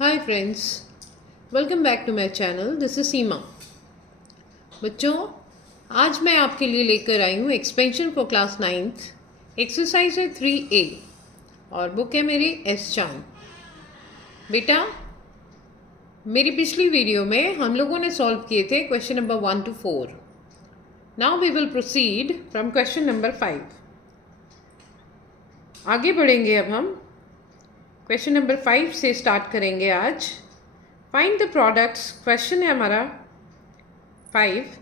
Hi friends, welcome back to my channel. This is Seema. बच्चों, आज मैं आपके लिए लेकर आई हूँ expansion for class 9th। Exercise है 3A और बुक है मेरी एस चांद। बेटा, मेरी पिछली वीडियो में हम लोगों ने सॉल्व किए थे question number 1 to 4। Now we will proceed from question number 5। आगे बढ़ेंगे। अब हम क्वेश्चन नंबर 5 से स्टार्ट करेंगे आज। Find the products. क्वेश्चन है हमारा 5।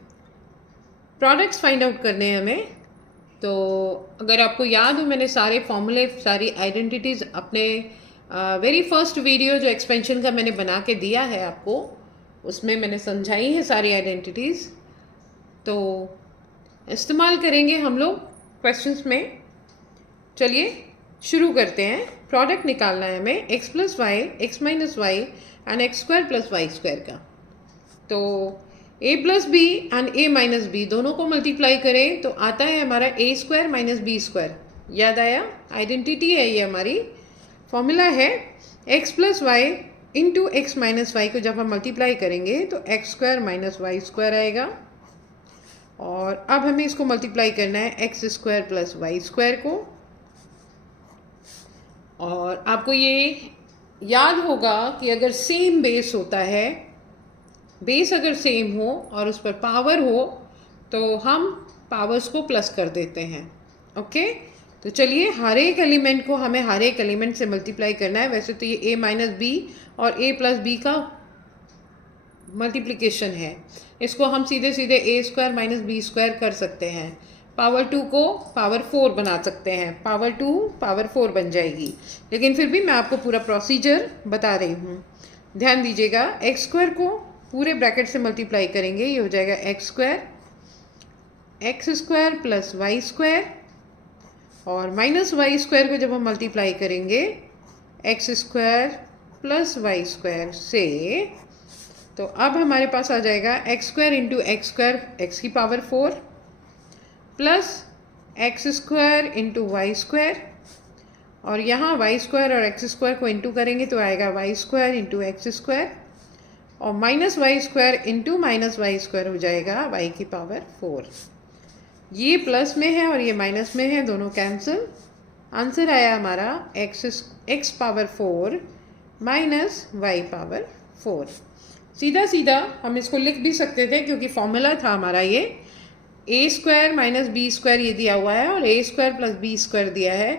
प्रोडक्ट्स फाइंड आउट करने हैं हमें। तो अगर आपको याद हो, मैंने सारे फॉर्मूले, सारी आइडेंटिटीज़ अपने वेरी फर्स्ट वीडियो जो एक्सपेंशन का मैंने बना के दिया है आपको, उसमें मैंने समझाई है सारी आइडेंटिटीज़। तो इस्तेमाल करेंगे हम लोग क्वेश्चंस में। चलिए शुरू करते हैं। प्रोडक्ट निकालना है हमें x plus y, x minus y and x square plus y square का। तो a plus b and a minus b दोनों को मल्टीप्लाई करें तो आता है हमारा a square minus b square. याद आया? आइडेंटिटी है ये हमारी। फॉर्मूला है x plus y into x minus y को जब हम मल्टीप्लाई करेंगे तो x square minus y square आएगा। और अब हमें इसको मल्टीप्लाई करना है x square plus y square को। और आपको ये याद होगा कि अगर सेम बेस होता है, बेस अगर सेम हो और उस पर पावर हो तो हम पावर्स को प्लस कर देते हैं। ओके, तो चलिए हर एक एलिमेंट को हमें हर एक एलिमेंट से मल्टीप्लाई करना है। वैसे तो ये a माइनस बी और a प्लस बी का मल्टीप्लिकेशन है, इसको हम सीधे सीधे a square minus b square कर सकते हैं। पावर 2 को पावर 4 बना सकते हैं, पावर 2 पावर 4 बन जाएगी। लेकिन फिर भी मैं आपको पूरा प्रोसीजर बता रही हूँ, ध्यान दीजिएगा। एक्स स्क्वायर को पूरे ब्रैकेट से मल्टीप्लाई करेंगे, ये हो जाएगा x square plus y square. और माइनस वाई स्क्वायर को जब हम मल्टीप्लाई करेंगे x square plus y square से, तो अब हमारे पास आ जाएगा x square into x square x की power 4 plus x square into y square. और यहाँ वाई स्क्वायर और एक्स स्क्वायर को इंटू करेंगे तो आएगा y square into x square. और minus y square into minus y square हो जाएगा वाई की पावर 4। ये प्लस में है और ये माइनस में है, दोनों कैंसिल। आंसर आया हमारा x power 4 minus y power 4। सीधा सीधा हम इसको लिख भी सकते थे क्योंकि फॉर्मूला था हमारा ये a square minus b square ये दिया हुआ है और a square plus b square दिया है।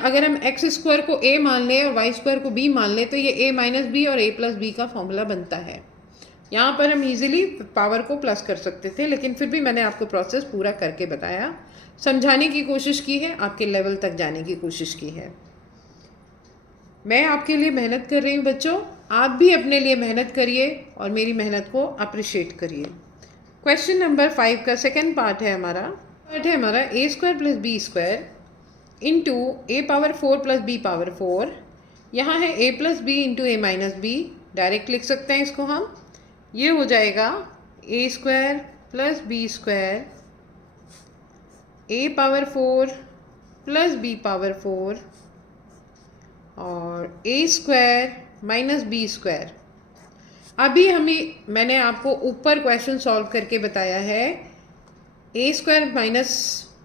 अगर हम एक्स स्क्वायर को a मान लें और वाई स्क्वायर को b मान लें तो ये a माइनस बी और a प्लस बी का फॉर्मूला बनता है। यहाँ पर हम इजीली पावर को प्लस कर सकते थे, लेकिन फिर भी मैंने आपको प्रोसेस पूरा करके बताया, समझाने की कोशिश की है, आपके लेवल तक जाने की कोशिश की है। मैं आपके लिए मेहनत कर रही हूँ बच्चों, आप भी अपने लिए मेहनत करिए और मेरी मेहनत को अप्रिशिएट करिए। क्वेश्चन नंबर 5 का सेकेंड पार्ट है हमारा a square plus b square into a power 4 plus b power 4। यहाँ है a plus b into a minus b, direct लिख सकते हैं इसको हम। ये हो जाएगा a square plus b square a power 4 plus b power 4 और a square minus b square. अभी मैंने आपको ऊपर क्वेश्चन सॉल्व करके बताया है a square minus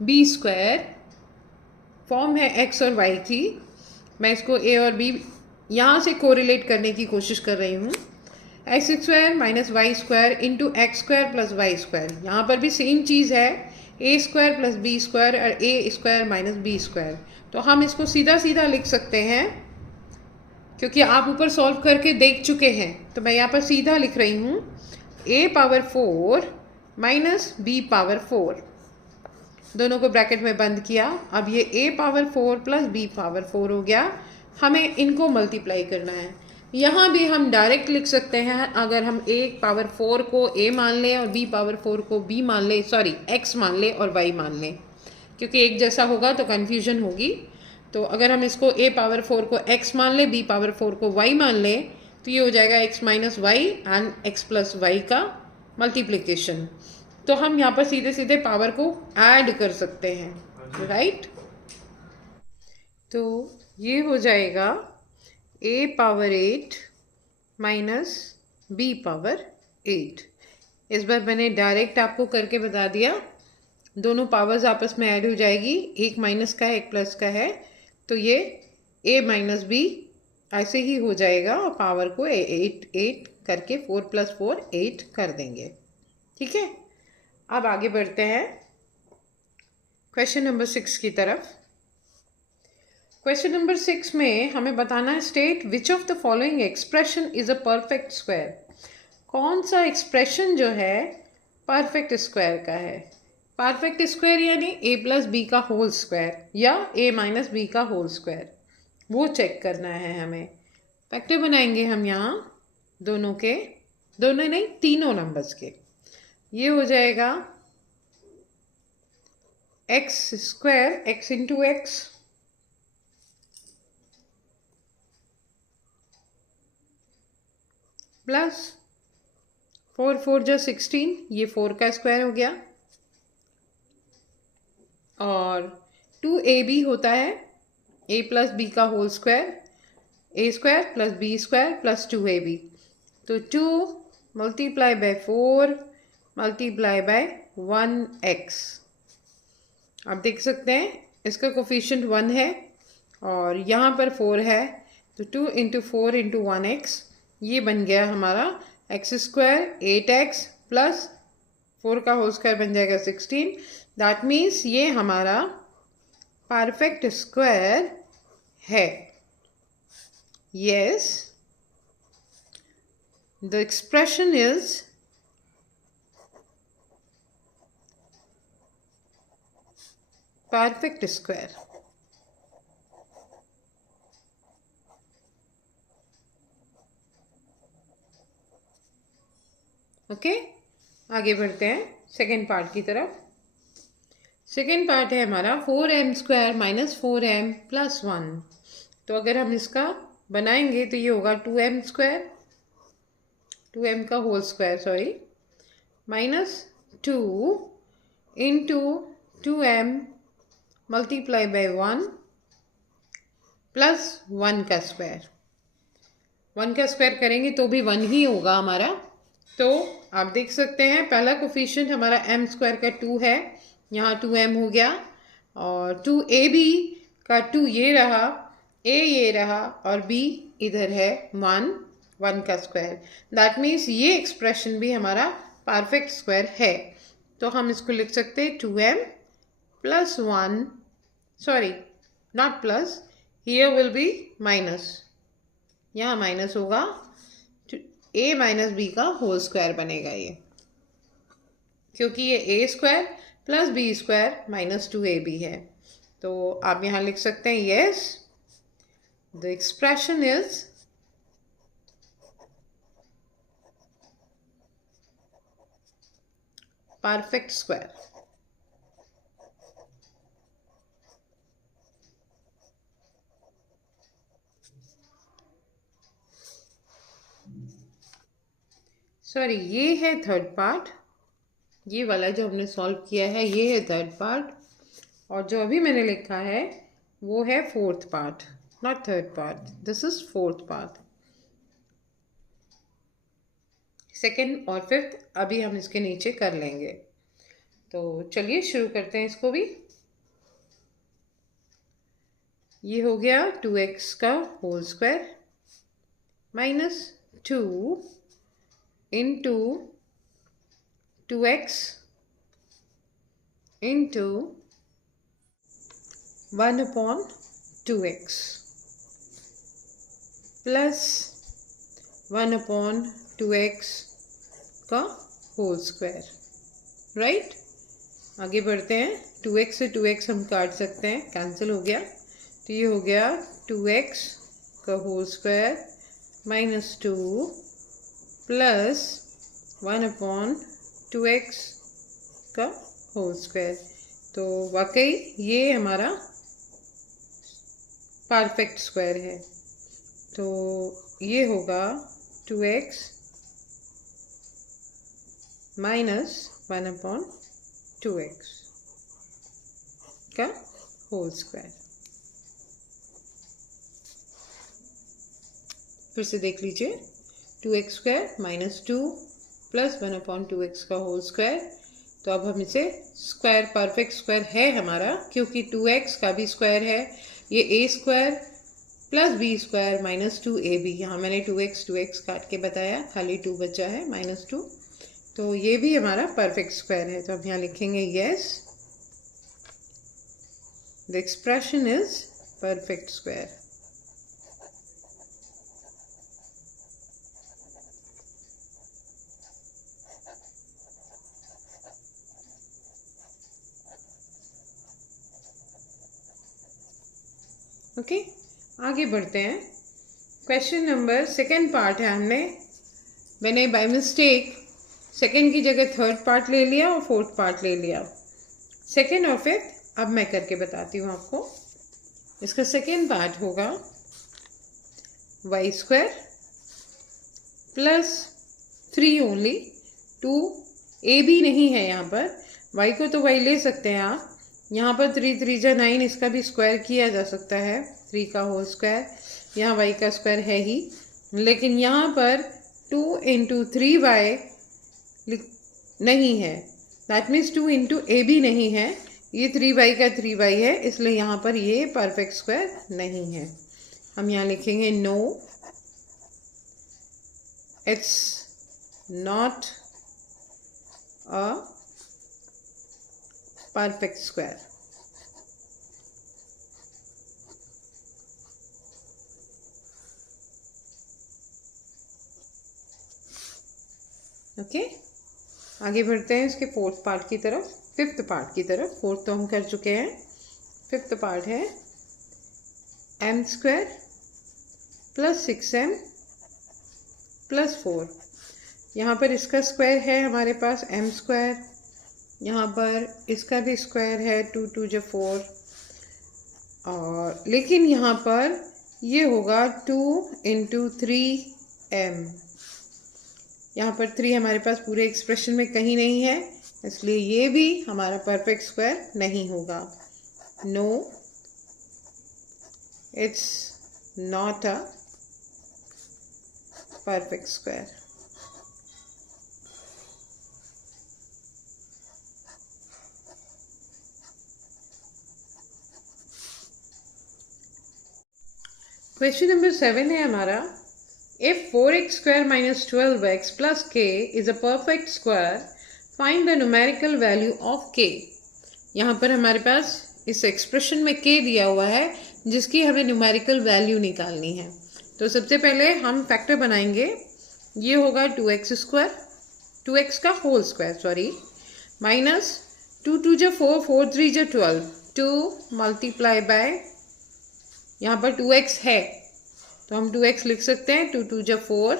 b square form है x और y की। मैं इसको a और b यहाँ से कोरिलेट करने की कोशिश कर रही हूँ। X square minus y square into x square plus y square, यहाँ पर भी सेम चीज़ है, a square plus b square और a square minus b square. तो हम इसको सीधा सीधा लिख सकते हैं क्योंकि आप ऊपर सॉल्व करके देख चुके हैं, तो मैं यहाँ पर सीधा लिख रही हूँ a power 4 minus b power 4, दोनों को ब्रैकेट में बंद किया। अब ये a power 4 plus b power 4 हो गया। हमें इनको मल्टीप्लाई करना है। यहाँ भी हम डायरेक्ट लिख सकते हैं, अगर हम a पावर 4 को a मान लें और b पावर 4 को b मान लें, x मान लें और y मान लें, क्योंकि एक जैसा होगा तो कन्फ्यूजन होगी। तो अगर हम इसको a पावर 4 को x मान लें, b पावर 4 को y मान लें, तो ये हो जाएगा x minus y and x plus y का मल्टीप्लिकेशन। तो हम यहाँ पर सीधे सीधे पावर को ऐड कर सकते हैं, राइट। तो ये हो जाएगा a power 8 minus b power 8। इस बार मैंने डायरेक्ट आपको करके बता दिया, दोनों पावर्स आपस में ऐड हो जाएगी, एक माइनस का है एक प्लस का है, तो ये a माइनस बी ऐसे ही हो जाएगा और पावर को 8 करके 4 + 4 8 कर देंगे। ठीक है, अब आगे बढ़ते हैं क्वेश्चन नंबर 6 की तरफ। क्वेश्चन नंबर 6 में हमें बताना है, state which of the following expression is a perfect square. कौन सा एक्सप्रेशन जो है परफेक्ट स्क्वायर का है। परफेक्ट स्क्वायर यानी a + b का होल स्क्वायर या a - b का होल स्क्वायर, वो चेक करना है हमें। फैक्टर बनाएंगे हम यहाँ दोनों के, दोनों नहीं तीनों नंबर्स के। ये हो जाएगा x² x × x प्लस 4 4 × 16, ये 4 का स्क्वायर हो गया, और 2ab होता है a + b का whole square, a² + b² + 2ab, तो 2 × 4 × 1x। आप देख सकते हैं इसका कोफिशिएंट 1 है और यहाँ पर 4 है, तो 2 × 4 × 1x, ये बन गया हमारा x² 8x प्लस 4 का होल स्क्वायर बन जाएगा 16। दैट मीन्स ये हमारा परफेक्ट स्क्वायर है। Yes, the expression is perfect square. Okay, आगे बढ़ते हैं सेकेंड पार्ट की तरफ। सेकेंड पार्ट है हमारा 4m² - 4m + 1। तो अगर हम इसका बनाएंगे तो ये होगा 2m² 2m का होल स्क्वायर सॉरी -2 × 2m × 1 + 1 का स्क्वायर। 1 का स्क्वायर करेंगे तो भी 1 ही होगा हमारा। तो आप देख सकते हैं पहला कोफिशिएंट हमारा m² का 2 है, यहाँ 2m हो गया, और 2ab का 2 ये रहा, a ये रहा, और b इधर है 1 का स्क्वायर। दैट मीन्स ये एक्सप्रेशन भी हमारा परफेक्ट स्क्वायर है। तो हम इसको लिख सकते हैं 2m + 1, sorry not plus, here will be minus, यहाँ माइनस होगा, a - b का होल स्क्वायर बनेगा ये, क्योंकि ये a² + b² - 2ab है। तो आप यहाँ लिख सकते हैं yes, the expression is perfect square. Sorry, ये है थर्ड पार्ट, ये वाला जो हमने सॉल्व किया है ये है थर्ड पार्ट, और जो अभी मैंने लिखा है वो है fourth part, not third part, this is fourth part. Second और फिफ्थ अभी हम इसके नीचे कर लेंगे। तो चलिए शुरू करते हैं इसको भी। ये हो गया 2x का whole square -2 × 2x × 1/2x plus 1/2x का होल स्क्वायर, राइट। आगे बढ़ते हैं, 2x से 2x हम काट सकते हैं, कैंसिल हो गया, तो ये हो गया 2x का होल स्क्वायर -2 प्लस 1/2x का होल स्क्वायर। तो वाकई ये हमारा परफेक्ट स्क्वायर है। तो ये होगा 2x - 1/2x का होल स्क्वायर। फिर से देख लीजिए, 2x² माइनस 2 प्लस 1/2x का होल स्क्वायर। तो अब हम इसे स्क्वायर, परफेक्ट स्क्वायर है हमारा, क्योंकि 2x का भी स्क्वायर है। ये a² plus b² minus 2ab, यहाँ मैंने 2x काट के बताया, खाली 2 बचा है -2। तो ये भी हमारा परफेक्ट स्क्वायर है। तो अब यहाँ लिखेंगे yes, the expression is perfect square. Okay, आगे बढ़ते हैं। क्वेश्चन नंबर सेकेंड पार्ट है, मैंने बाय मिस्टेक सेकेंड की जगह थर्ड पार्ट ले लिया और फोर्थ पार्ट ले लिया। सेकेंड और फिफ्थ अब मैं करके बताती हूँ आपको। इसका सेकेंड पार्ट होगा y² प्लस 3 ओनली, 2ab नहीं है यहाँ पर, y को तो y ले सकते हैं आप। यहाँ पर 3 3 जा 9, इसका भी स्क्वायर किया जा सकता है, 3 का होल स्क्वायर। यहाँ y का स्क्वायर है ही, लेकिन यहाँ पर 2 × 3y नहीं है, दैट मीन्स 2 × ab नहीं है, ये 3y का 3y है, इसलिए यहाँ पर ये परफेक्ट स्क्वायर नहीं है। हम यहाँ लिखेंगे no, it's not a perfect square. Okay, आगे बढ़ते हैं इसके फोर्थ पार्ट की तरफ, फिफ्थ पार्ट की तरफ। फोर्थ तो हम कर चुके हैं, फिफ्थ पार्ट है m² प्लस 6m प्लस 4। यहाँ पर इसका स्क्वायर है हमारे पास m², यहाँ पर इसका भी स्क्वायर है 2 2 जा 4, और लेकिन यहाँ पर ये होगा 2 × 3m। यहाँ पर 3 हमारे पास पूरे एक्सप्रेशन में कहीं नहीं है, इसलिए ये भी हमारा परफेक्ट स्क्वायर नहीं होगा। No, it's not a perfect square. Question number 7 है हमारा, if 4x² minus 12x plus k is a perfect square, find the numerical value of k। यहाँ पर हमारे पास इस एक्सप्रेशन में k दिया हुआ है, जिसकी हमें न्यूमेरिकल वैल्यू निकालनी है। तो सबसे पहले हम फैक्टर बनाएंगे। ये होगा 2x² 2x का होल स्क्वायर सॉरी, माइनस 2 2 जा 4 4 3 जा 12, 2 मल्टीप्लाई बाय, यहाँ पर 2x है तो हम 2x लिख सकते हैं, 2 2 जा 4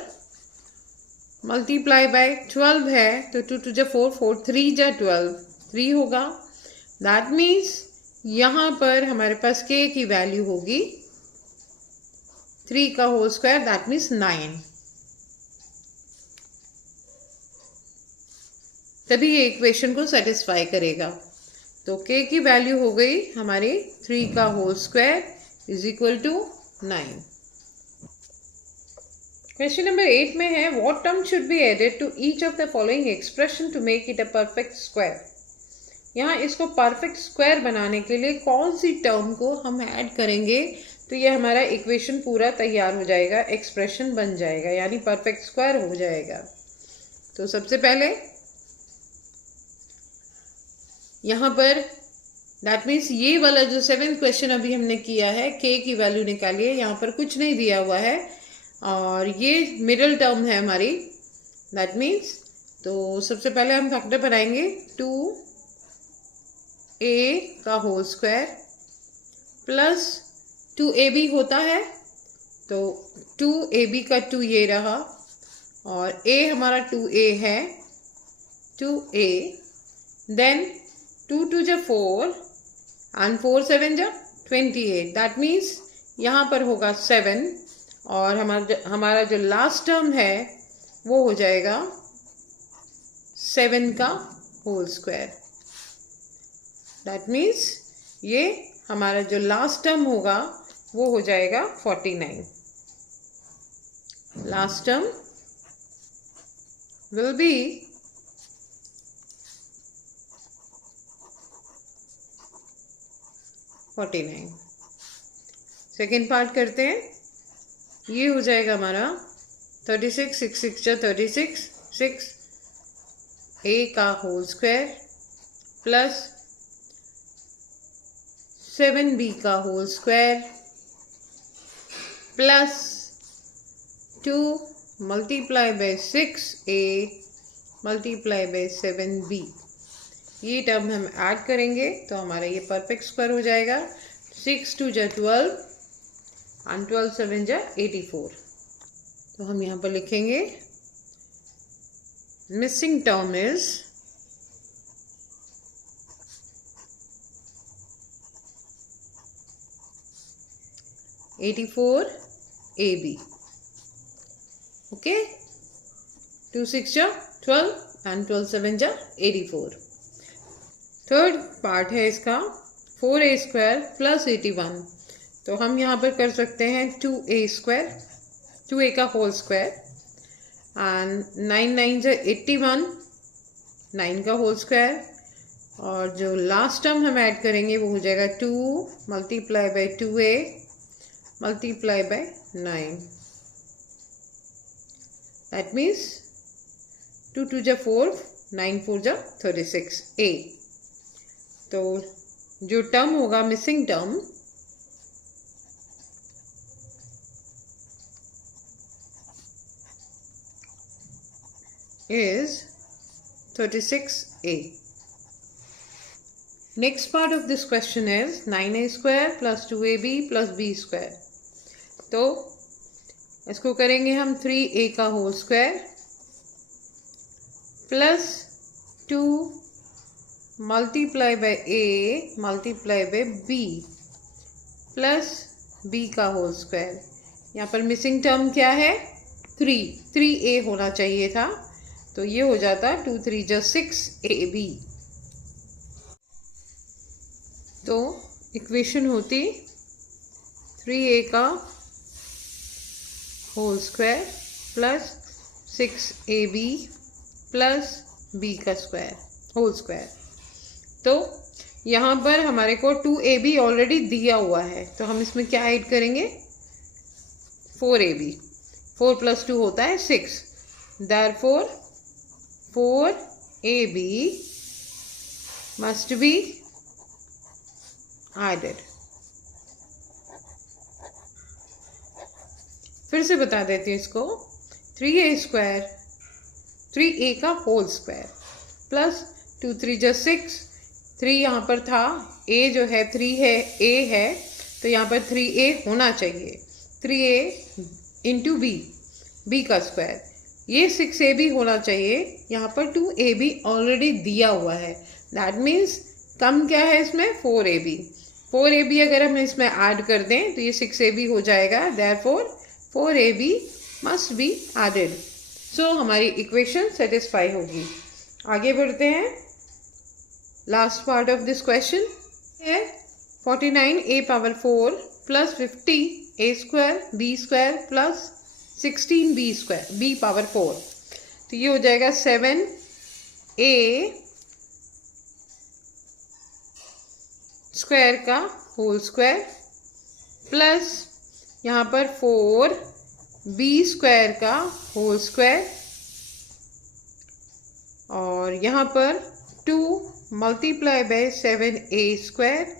मल्टीप्लाई बाय 12 है तो 2 2 जा 4 4 3 जा 12, 3 होगा। दैट मीन्स यहाँ पर हमारे पास k की वैल्यू होगी 3 का होल स्क्वायर, दैट मीन्स 9। तभी ये इक्वेशन को सेटिस्फाई करेगा। तो k की वैल्यू हो गई हमारी 3 का whole square is equal to 9। Question number 8 में है, what term should be added to each of the following expression to make it a perfect square. यहाँ इसको परफेक्ट स्क्वायर बनाने के लिए कौन सी टर्म को हम ऐड करेंगे तो ये हमारा इक्वेशन पूरा तैयार हो जाएगा, एक्सप्रेशन बन जाएगा, यानी परफेक्ट स्क्वायर हो जाएगा। तो सबसे पहले यहाँ पर दैट मीन्स ये वाला जो 7th क्वेश्चन अभी हमने किया है, k की वैल्यू निकालिए, यहाँ पर कुछ नहीं दिया हुआ है और ये मिडिल टर्म है हमारी, दैट मीन्स तो सबसे पहले हम फैक्टर बनाएंगे 2a का होल स्क्वायर प्लस 2ab होता है तो 2ab का 2 ये रहा और a हमारा 2a है, 2a, देन 2 2 जा 4 एंड 4 7 जा 28, दैट मीन्स यहाँ पर होगा 7 और हमारा जो लास्ट टर्म है वो हो जाएगा 7 का होल स्क्वायर, दैट मीन्स ये हमारा जो लास्ट टर्म होगा वो हो जाएगा 49। Last term will be 49। Second part करते हैं। ये हो जाएगा हमारा 36, 6 6 जा 36, 6 a का होल स्क्वायर प्लस 7b का whole square plus 2 multiply by 6a multiply by 7b। ये टर्म हम ऐड करेंगे तो हमारा ये परफेक्ट स्क्वायर हो जाएगा। 6 2 जा 12 and 12 7 जा 84। तो हम यहाँ पर लिखेंगे missing term is 84 AB। Okay, 2 6 जा 12 and 12 7 जा 84। थर्ड पार्ट है इसका 4a स्क्वायर प्लस 81। तो हम यहाँ पर कर सकते हैं 2a स्क्वायर, 2a का होल स्क्वायर एंड 9 9 जा 81, 9 का होल स्क्वायर। और जो लास्ट टर्म हम ऐड करेंगे वो हो जाएगा 2 multiply bye 2a multiply by 9। That means 2 2 जा 4, 9 4 जा 36a। तो जो टर्म होगा missing term is 36a। Next part of this question is 9a square plus 2ab plus b square। तो इसको करेंगे हम 3a का whole square plus 2 multiply by a multiply by b plus b का whole square. यहाँ पर missing term क्या है? 3a होना चाहिए था, तो ये हो जाता 2 3 जा 6ab। तो इक्वेशन होती 3a का whole square plus 6ab plus b का स्क्वायर होल स्क्वायर। तो यहाँ पर हमारे को 2ab ऑलरेडी दिया हुआ है, तो हम इसमें क्या ऐड करेंगे? 4ab। 4 प्लस 2 होता है 6। Therefore 4ab must be added। फिर से बता देती हूँ इसको। 3a स्क्वायर, 3a का होल स्क्वायर प्लस 2 3 जा 6। 3 यहाँ पर था, a जो है 3 है, a है, तो यहाँ पर 3a होना चाहिए। 3a इंटू b का स्क्वायर, ये 6ab होना चाहिए। यहाँ पर 2ab ऑलरेडी दिया हुआ है। दैट मीन्स कम क्या है इसमें? 4ab। 4ab अगर हम इसमें ऐड कर दें तो ये 6ab हो जाएगा। Therefore 4ab must be added. So हमारी इक्वेशन सेटिस्फाई होगी। आगे बढ़ते हैं। Last part of this question है 49a power 4 plus 50a square b square plus 16b square b power 4। तो ये हो जाएगा 7a स्क्वायर का होल स्क्वायर प्लस यहाँ पर 4b स्क्वायर का होल स्क्वायर और यहाँ पर 2 multiply bye 7a square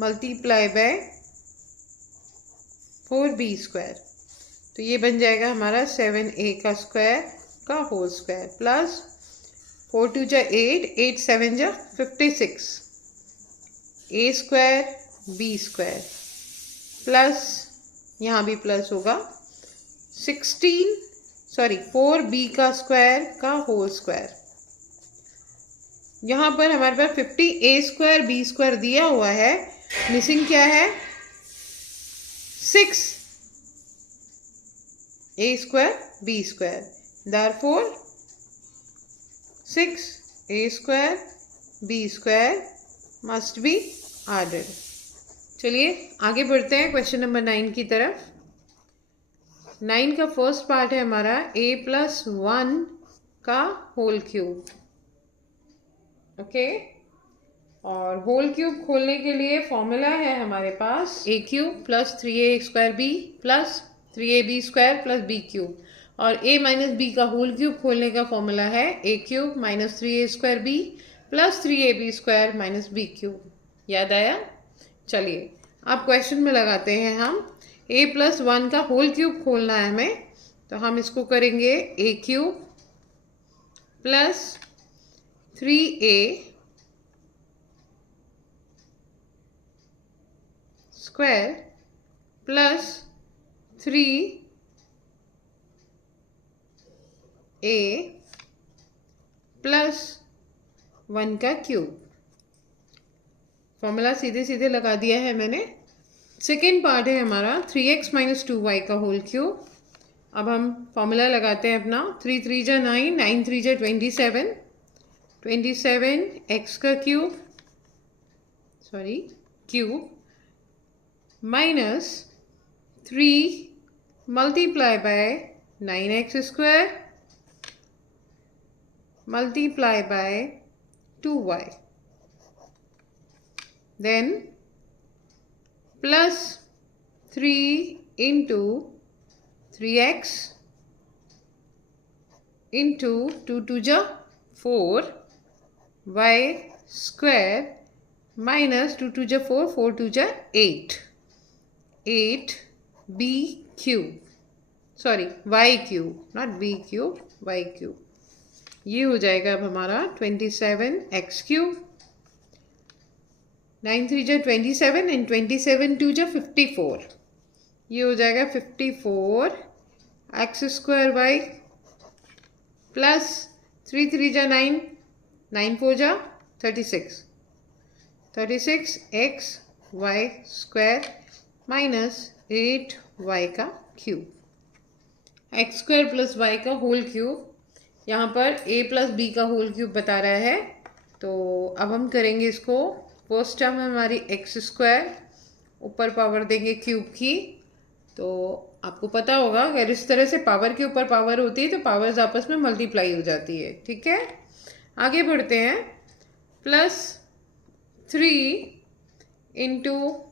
multiply by 4b square. तो ये बन जाएगा हमारा 7a का स्क्वायर का होल स्क्वायर प्लस 4 2 जा 8, 8 7 जा 56, a square b square plus यहाँ भी प्लस होगा 4b का स्क्वायर का होल स्क्वायर। यहाँ पर हमारे पास 50a स्क्वायर b स्क्वायर दिया हुआ है। मिसिंग क्या है? 6a square b square. Therefore 6a square b square must be added. चलिए आगे बढ़ते हैं क्वेश्चन नंबर 9 की तरफ। 9 का फर्स्ट पार्ट है हमारा a प्लस 1 का होल क्यूब। ओके, और होल क्यूब खोलने के लिए फॉर्मूला है हमारे पास a cube plus 3a² b plus 3ab² plus b cube, और a माइनस बी का होल क्यूब खोलने का फॉर्मूला है a cube minus 3a² b plus 3ab² minus b cube. याद आया? चलिए अब क्वेश्चन में लगाते हैं हम a प्लस 1 का होल क्यूब खोलना है हमें, तो हम इसको करेंगे a cube plus 3a square plus 3a plus 1 का क्यूब। फॉर्मूला सीधे सीधे लगा दिया है मैंने। सेकेंड पार्ट है हमारा 3x माइनस 2y का होल क्यूब। अब हम फॉर्मूला लगाते हैं अपना 3 3 जा 9, 9 3 जा 27, 27x का cube cube minus 3 multiply by 9x² multiply by 2y, then plus 3 into 3x into 2 2 जा 4 y² माइनस 2 2 जा 4, 4 2 जा 8, 8b cube, sorry y cube, not b cube, y cube. ये हो जाएगा अब हमारा 27x क्यूब। 9 3 जा 27 एंड 27 2 जा 54, ये हो जाएगा 54x² y प्लस 3 3 जा 9, 9 4 जा 36, 36x y² माइनस 8y का क्यूब। x² प्लस y का होल क्यूब, यहाँ पर a प्लस b का होल क्यूब बता रहा है, तो अब हम करेंगे इसको। फर्स्ट टर्म हमारी x², ऊपर पावर देंगे क्यूब की, तो आपको पता होगा अगर इस तरह से पावर के ऊपर पावर होती है तो पावर्स आपस में मल्टीप्लाई हो जाती है। ठीक है, आगे बढ़ते हैं। Plus 3 into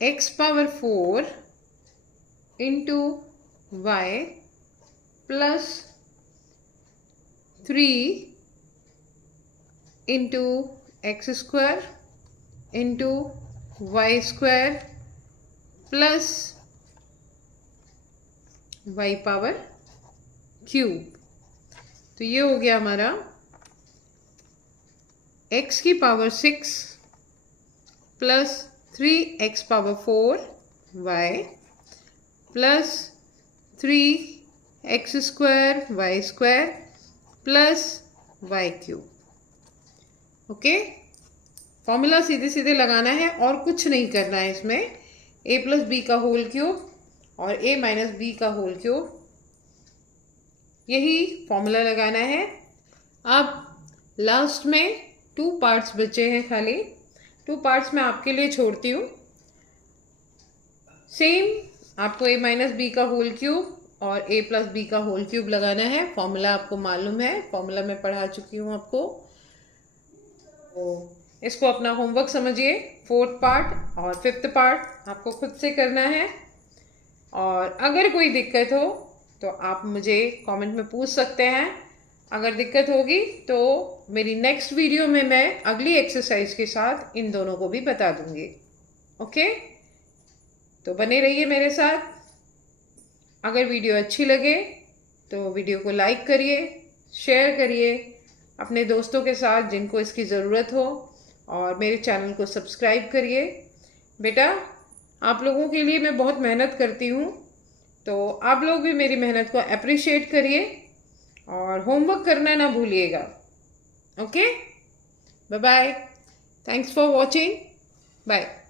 x power 4 into y plus 3 into x² into y² plus y power cube. तो ये हो गया हमारा x की power 6 plus 3x power 4 y plus 3x² y² plus y cube. Okay, formula सीधे सीधे लगाना है और कुछ नहीं करना है इसमें। a प्लस बी का होल क्यूब और a माइनस बी का होल क्यूब, यही फॉर्मूला लगाना है। अब लास्ट में 2 पार्ट्स बचे हैं खाली, 2 पार्ट्स मैं आपके लिए छोड़ती हूँ। सेम आपको a माइनस बी का होल क्यूब और a प्लस बी का होल क्यूब लगाना है। फॉर्मूला आपको मालूम है, फॉर्मूला मैं पढ़ा चुकी हूँ आपको, तो इसको अपना होमवर्क समझिए। 4th पार्ट और 5th पार्ट आपको खुद से करना है, और अगर कोई दिक्कत हो तो आप मुझे कमेंट में पूछ सकते हैं। अगर दिक्कत होगी तो मेरी नेक्स्ट वीडियो में मैं अगली एक्सरसाइज के साथ इन दोनों को भी बता दूंगी। ओके, तो बने रहिए मेरे साथ। अगर वीडियो अच्छी लगे तो वीडियो को लाइक करिए, शेयर करिए अपने दोस्तों के साथ जिनको इसकी ज़रूरत हो, और मेरे चैनल को सब्सक्राइब करिए। बेटा, आप लोगों के लिए मैं बहुत मेहनत करती हूँ, तो आप लोग भी मेरी मेहनत को अप्रिशिएट करिए और होमवर्क करना ना भूलिएगा। Okay, bye bye, thanks for watching, bye.